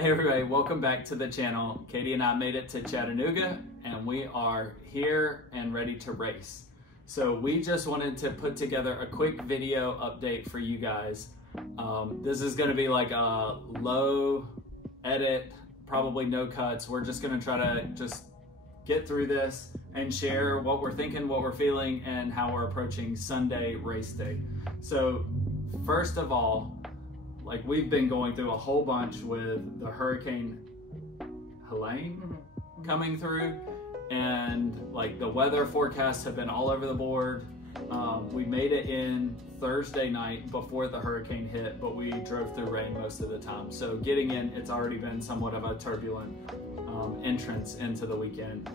Hey everybody, welcome back to the channel. Katie and I made it to Chattanooga and we are here and ready to race. So we just wanted to put together a quick video update for you guys. This is gonna be like a low edit, probably no cuts. We're just gonna try to just get through this and share what we're thinking, what we're feeling, and how we're approaching Sunday race day. So first of all, like we've been going through a whole bunch with the Hurricane Helene coming through, and like the weather forecasts have been all over the board. We made it in Thursday night before the hurricane hit, but we drove through rain most of the time. So getting in, it's already been somewhat of a turbulent entrance into the weekend.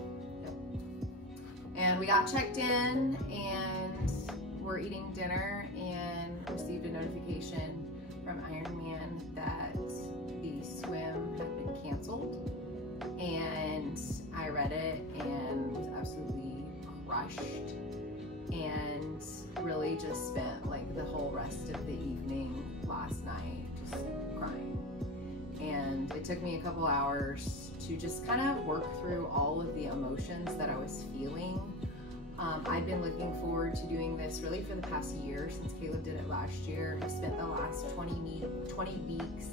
And we got checked in and we're eating dinner and received a notification from Ironman that the swim had been canceled, and I read it and was absolutely crushed and really just spent like the whole rest of the evening last night just crying. And it took me a couple hours to just kind of work through all of the emotions that I was feeling. I've been looking forward to doing this really for the past year since Caleb did it last year. I've spent the last 20 weeks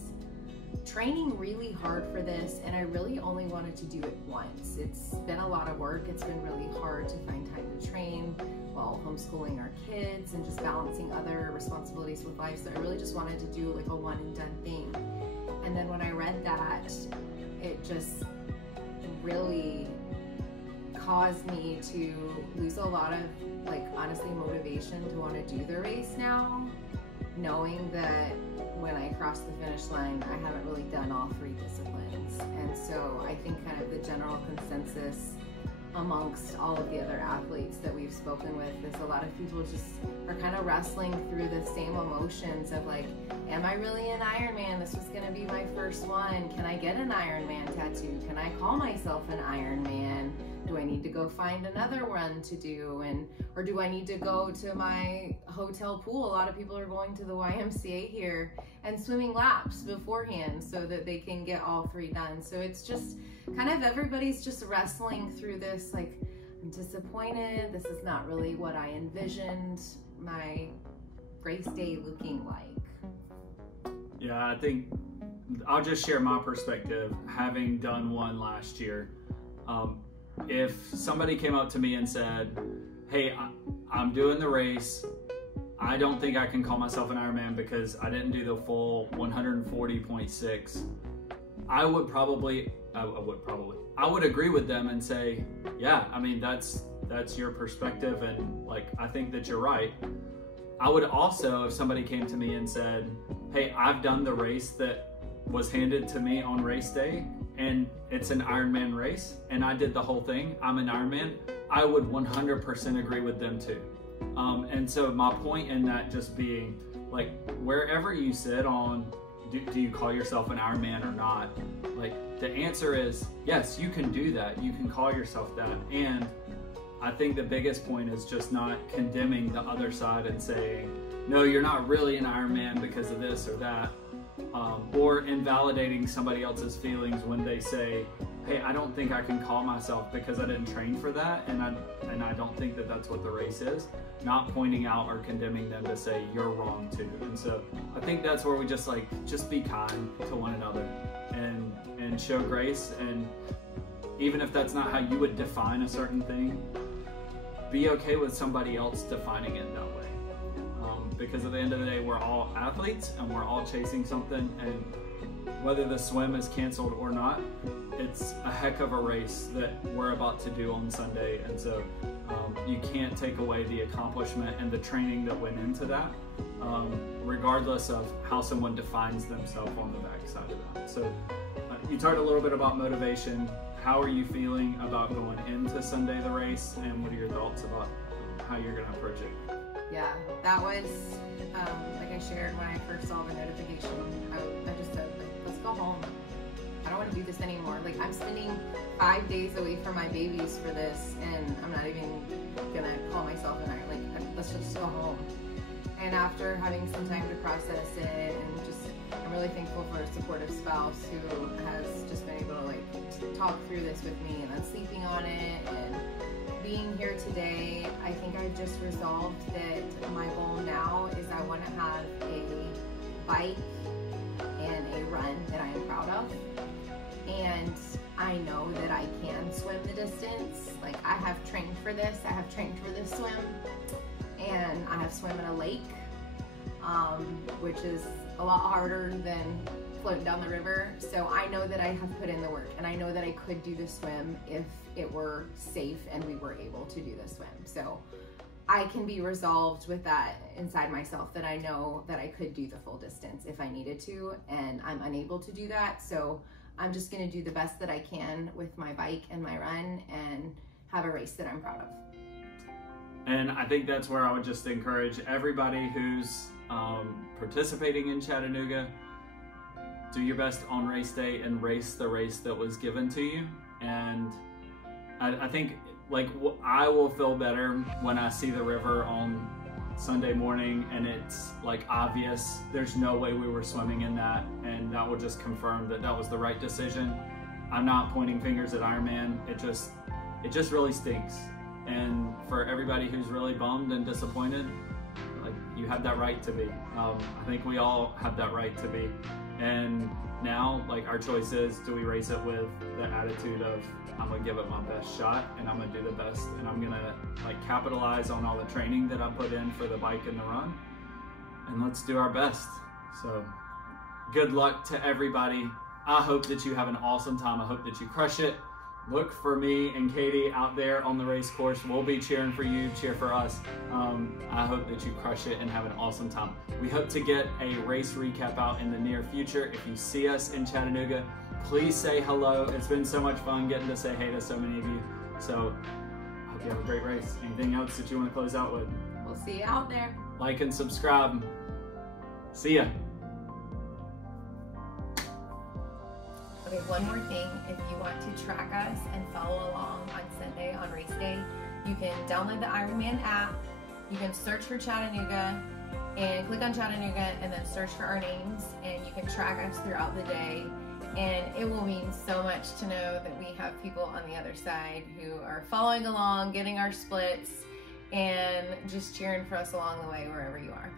training really hard for this, and I really only wanted to do it once. It's been a lot of work. It's been really hard to find time to train while homeschooling our kids and just balancing other responsibilities with life. So I really just wanted to do like a one and done thing. And then when I read that, it just really caused me to lose a lot of, like, honestly motivation to want to do the race now, knowing that when I cross the finish line, I haven't really done all three disciplines. And so I think kind of the general consensus amongst all of the other athletes that we've spoken with is a lot of people just are kind of wrestling through the same emotions of like, am I really an Ironman? This was gonna be my first one. Can I get an Ironman tattoo? Can I call myself an Ironman? Do I need to go find another one to do? Or do I need to go to my hotel pool? A lot of people are going to the YMCA here and swimming laps beforehand so that they can get all three done. So it's just kind of everybody's just wrestling through this, like, I'm disappointed. This is not really what I envisioned my race day looking like. Yeah, I think I'll just share my perspective, having done one last year. If somebody came up to me and said, hey, I'm doing the race, I don't think I can call myself an Ironman because I didn't do the full 140.6, I would agree with them and say, yeah, I mean, that's your perspective, and like, I think that you're right. I would also, if somebody came to me and said, hey, I've done the race that was handed to me on race day, and it's an Ironman race, and I did the whole thing, I'm an Ironman, I would 100% agree with them too. And so my point in that just being, like, wherever you sit on, do you call yourself an Ironman or not? Like, the answer is, yes, you can do that. You can call yourself that. And I think the biggest point is just not condemning the other side and saying, no, you're not really an Ironman because of this or that. Or invalidating somebody else's feelings when they say, hey, I don't think I can call myself because I didn't train for that, and I don't think that that's what the race is. Not pointing out or condemning them to say you're wrong too. And so I think that's where we just be kind to one another and show grace. And even if that's not how you would define a certain thing, be okay with somebody else defining it that way. Because at the end of the day, we're all athletes and we're all chasing something, and whether the swim is canceled or not, it's a heck of a race that we're about to do on Sunday. And so you can't take away the accomplishment and the training that went into that, regardless of how someone defines themselves on the backside of that. So you talked a little bit about motivation. How are you feeling about going into Sunday the race, and what are your thoughts about how you're going to approach it? Yeah, that was, like I shared when I first saw the notification, I just said, like, let's go home. I don't want to do this anymore. Like, I'm spending 5 days away from my babies for this, and I'm not even gonna call myself an Iron. Like, let's just go home. And after having some time to process it and just really thankful for a supportive spouse who has just been able to like talk through this with me and then sleeping on it and being here today. I think I've just resolved that my goal now is I want to have a bike and a run that I am proud of. And I know that I can swim the distance. Like, I have trained for this. I have trained for this swim, and I have swum in a lake, which is a lot harder than floating down the river. So I know that I have put in the work, and I know that I could do the swim if it were safe and we were able to do the swim. So I can be resolved with that inside myself, that I know that I could do the full distance if I needed to, and I'm unable to do that. So I'm just gonna do the best that I can with my bike and my run and have a race that I'm proud of. And I think that's where I would just encourage everybody who's participating in Chattanooga, do your best on race day and race the race that was given to you. And I think like I will feel better when I see the river on Sunday morning and it's like obvious there's no way we were swimming in that, and that will just confirm that that was the right decision. I'm not pointing fingers at Ironman. It just really stinks. And for everybody who's really bummed and disappointed, like, you have that right to be. I think we all have that right to be. And now, like, our choice is, do we race it with the attitude of, I'm gonna give it my best shot and I'm gonna do the best, and I'm gonna like capitalize on all the training that I put in for the bike and the run, and let's do our best. So good luck to everybody. I hope that you have an awesome time. I hope that you crush it. Look for me and Katie out there on the race course. We'll be cheering for you, cheer for us. I hope that you crush it and have an awesome time. We hope to get a race recap out in the near future. If you see us in Chattanooga, please say hello. It's been so much fun getting to say hey to so many of you. So I hope you have a great race. Anything else that you want to close out with? We'll see you out there. Like and subscribe. See ya. Okay, one more thing. If you want to track us and follow along on Sunday on race day, you can download the Ironman app. You can search for Chattanooga and click on Chattanooga and then search for our names, and you can track us throughout the day. And it will mean so much to know that we have people on the other side who are following along, getting our splits, and just cheering for us along the way wherever you are.